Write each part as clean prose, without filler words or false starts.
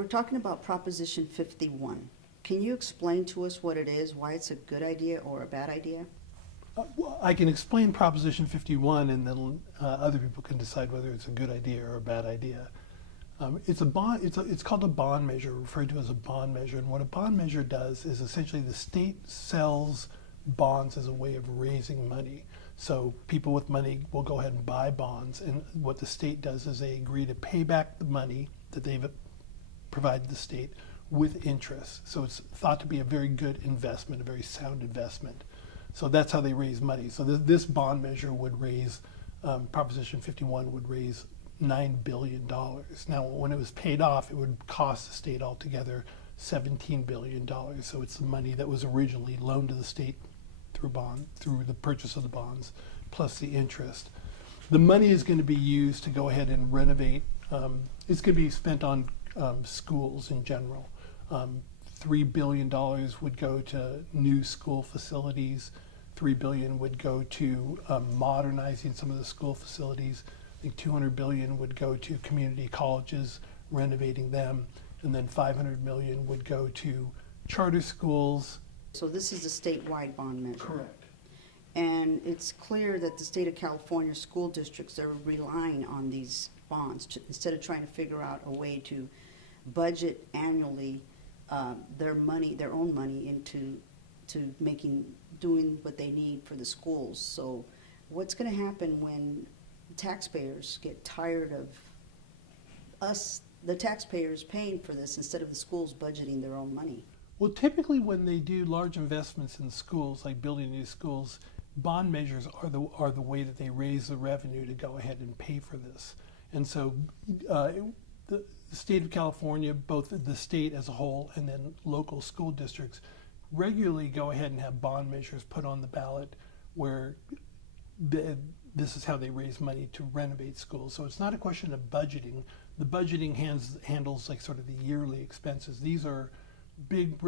We're talking about Proposition 51. Can you explain to us what it is, why it's a good idea or a bad idea? Well, I can explain Proposition 51, and then other people can decide whether it's a good idea or a bad idea. It's a bond. It's called a bond measure, referred to as a bond measure. And what a bond measure does is essentially the state sells bonds as a way of raising money. So people with money will go ahead and buy bonds, and what the state does is they agree to pay back the money that they've provided the state with interest. So it's thought to be a very good investment, a very sound investment. So that's how they raise money. So this bond measure would raise, Proposition 51 would raise $9 billion. Now, when it was paid off, it would cost the state altogether $17 billion. So it's the money that was originally loaned to the state through the purchase of the bonds, plus the interest. The money is going to be used to go ahead and renovate. It's going to be spent on schools in general. $3 billion would go to new school facilities. $3 billion would go to modernizing some of the school facilities. I think $200 billion would go to community colleges, renovating them, and then $500 million would go to charter schools. So this is a statewide bond measure. Correct. And it's clear that the state of California school districts are relying on these bonds instead of trying to figure out a way to budget annually their own money into doing what they need for the schools. So what's going to happen when taxpayers get tired of us, the taxpayers, paying for this instead of the schools budgeting their own money? Well, typically when they do large investments in schools, like building new schools, bond measures are the way that they raise the revenue to go ahead and pay for this. And so the state of California, both the state as a whole and then local school districts, regularly go ahead and have bond measures put on the ballot where this is how they raise money to renovate schools. So it's not a question of budgeting. The budgeting handles like sort of the yearly expenses. These are big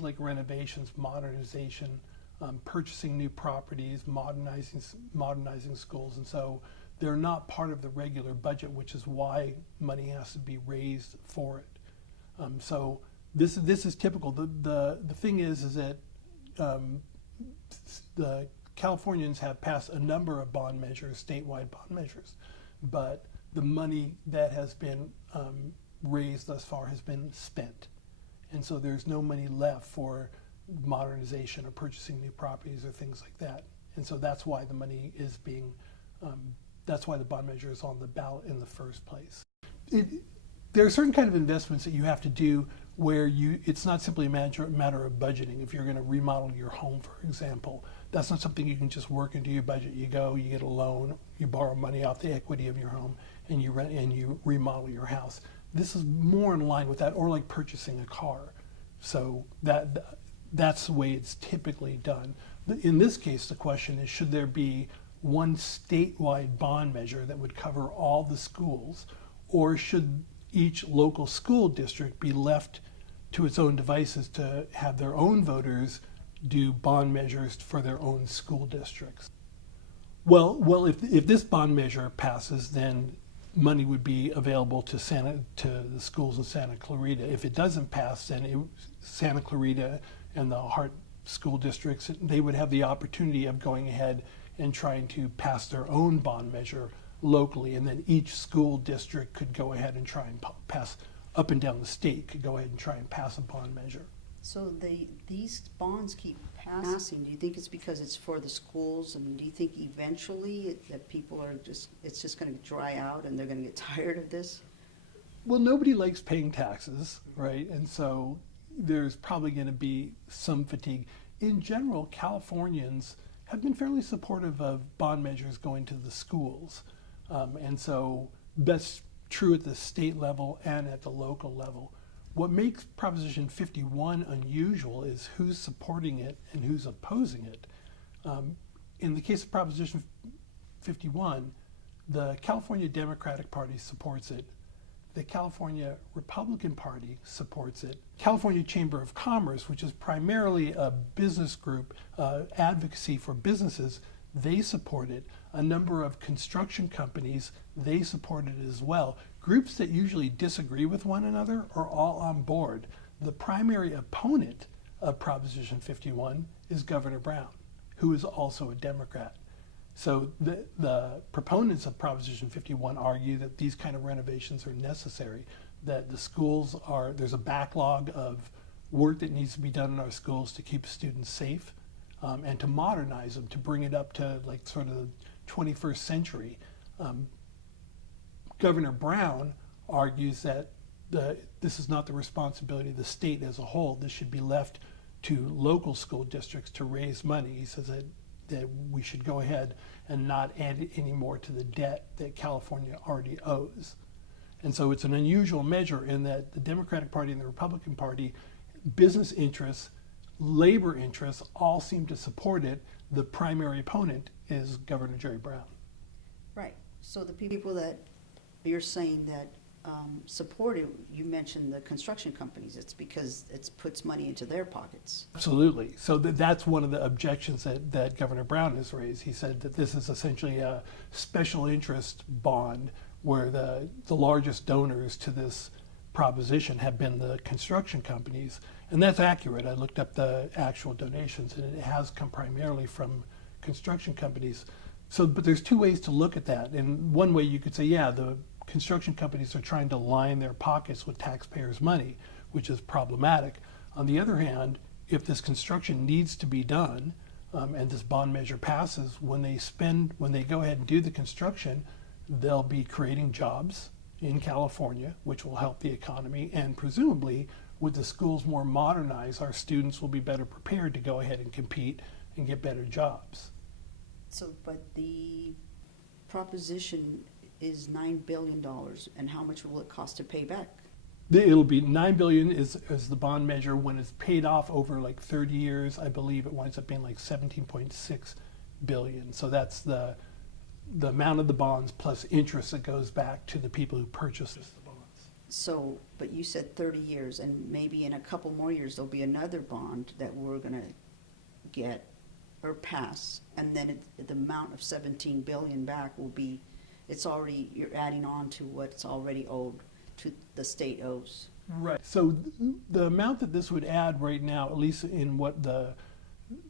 like renovations, modernization, purchasing new properties, modernizing schools, and so they're not part of the regular budget, which is why money has to be raised for it. So this is typical. The thing is that the Californians have passed a number of bond measures, statewide bond measures, but the money that has been raised thus far has been spent. And so there's no money left for modernization or purchasing new properties or things like that. And so that's why the money is being, that's why the bond measure is on the ballot in the first place. There are certain kind of investments that you have to do where it's not simply a matter of budgeting. If you're going to remodel your home, for example, that's not something you can just work into your budget. You get a loan, you borrow money off the equity of your home, and you remodel your house. This is more in line with that, or like purchasing a car. So that's the way it's typically done. In this case, the question is, should there be one statewide bond measure that would cover all the schools, or should each local school district be left to its own devices to have their own voters do bond measures for their own school districts? Well, if this bond measure passes, then money would be available to the schools in Santa Clarita. If it doesn't pass, then Santa Clarita and the Hart school districts, they would have the opportunity of going ahead and trying to pass their own bond measure locally, and then each school district could go ahead and try and pass, up and down the state could go ahead and try and pass a bond measure. So these bonds keep passing. Do you think it's because it's for the schools? I mean, do you think eventually that people are it's just going to dry out and they're going to get tired of this? Well, nobody likes paying taxes, right? And so there's probably going to be some fatigue. In general, Californians have been fairly supportive of bond measures going to the schools. And so that's true at the state level and at the local level. What makes Proposition 51 unusual is who's supporting it and who's opposing it. In the case of Proposition 51, the California Democratic Party supports it. The California Republican Party supports it. California Chamber of Commerce, which is primarily a business group, advocacy for businesses, they support it. A number of construction companies, they support it as well. groups that usually disagree with one another are all on board. The primary opponent of Proposition 51 is Governor Brown, who is also a Democrat. So the proponents of Proposition 51 argue that these kind of renovations are necessary, that the schools are, there's a backlog of work that needs to be done in our schools to keep students safe, and to modernize them, to bring it up to like sort of the 21st century. Governor Brown argues that this is not the responsibility of the state as a whole. This should be left to local school districts to raise money. He says that we should go ahead and not add any more to the debt that California already owes. And so it's an unusual measure in that the Democratic Party and the Republican Party, business interests, labor interests, all seem to support it. The primary opponent is Governor Jerry Brown. Right. So the people that you're saying that support it, you mentioned the construction companies. It's because it puts money into their pockets. Absolutely. So that's one of the objections that Governor Brown has raised. He said that this is essentially a special interest bond where the largest donors to this proposition have been the construction companies. And that's accurate. I looked up the actual donations, and it has come primarily from construction companies. So, but there's two ways to look at that. And one way you could say, yeah, the construction companies are trying to line their pockets with taxpayers' money, which is problematic. On the other hand, if this construction needs to be done, and this bond measure passes, when they go ahead and do the construction, they'll be creating jobs in California, which will help the economy, and presumably with the schools more modernized, our students will be better prepared to go ahead and compete and get better jobs. So, but the proposition is $9 billion, and how much will it cost to pay back? It'll be $9 billion is the bond measure. When it's paid off over like 30 years, I believe it winds up being like 17.6 billion. So that's the amount of the bonds plus interest that goes back to the people who purchased the bonds. So, but you said 30 years, and maybe in a couple more years there'll be another bond that we're going to get or pass, and then the amount of 17 billion back will be, you're adding on to what's already owed to the state owes. Right. So the amount that this would add right now, at least in what the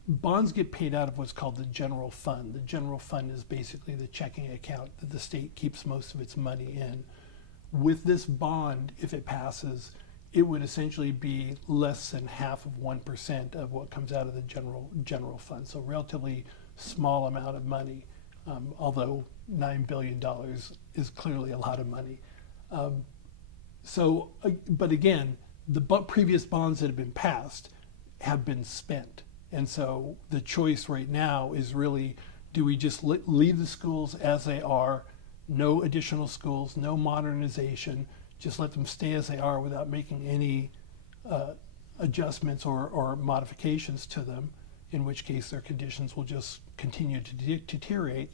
bonds get paid out of what's called the general fund. The general fund is basically the checking account that the state keeps most of its money in. With this bond, if it passes, it would essentially be less than half of 1% of what comes out of the general fund. So relatively small amount of money, although $9 billion is clearly a lot of money. But again, the previous bonds that have been passed have been spent. And so the choice right now is really, do we just leave the schools as they are, no additional schools, no modernization, just let them stay as they are without making any adjustments or modifications to them, in which case their conditions will just continue to deteriorate.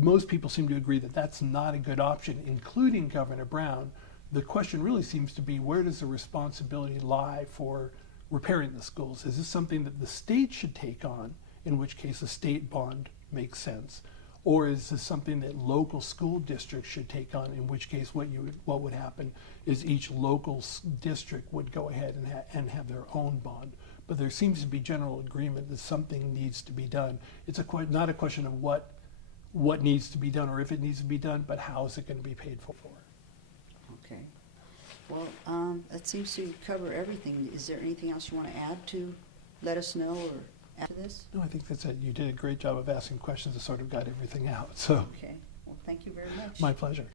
Most people seem to agree that that's not a good option, including Governor Brown. The question really seems to be, where does the responsibility lie for repairing the schools? Is this something that the state should take on, in which case a state bond makes sense? Or is this something that local school districts should take on, in which case what would happen is each local district would go ahead and have their own bond? But there seems to be general agreement that something needs to be done. It's not a question of what needs to be done or if it needs to be done, but how is it going to be paid for? Okay. Well, that seems to cover everything. Is there anything else you want to add to let us know or add to this? No, I think that's it. You did a great job of asking questions that sort of got everything out. So, Okay. Well, thank you very much. my pleasure.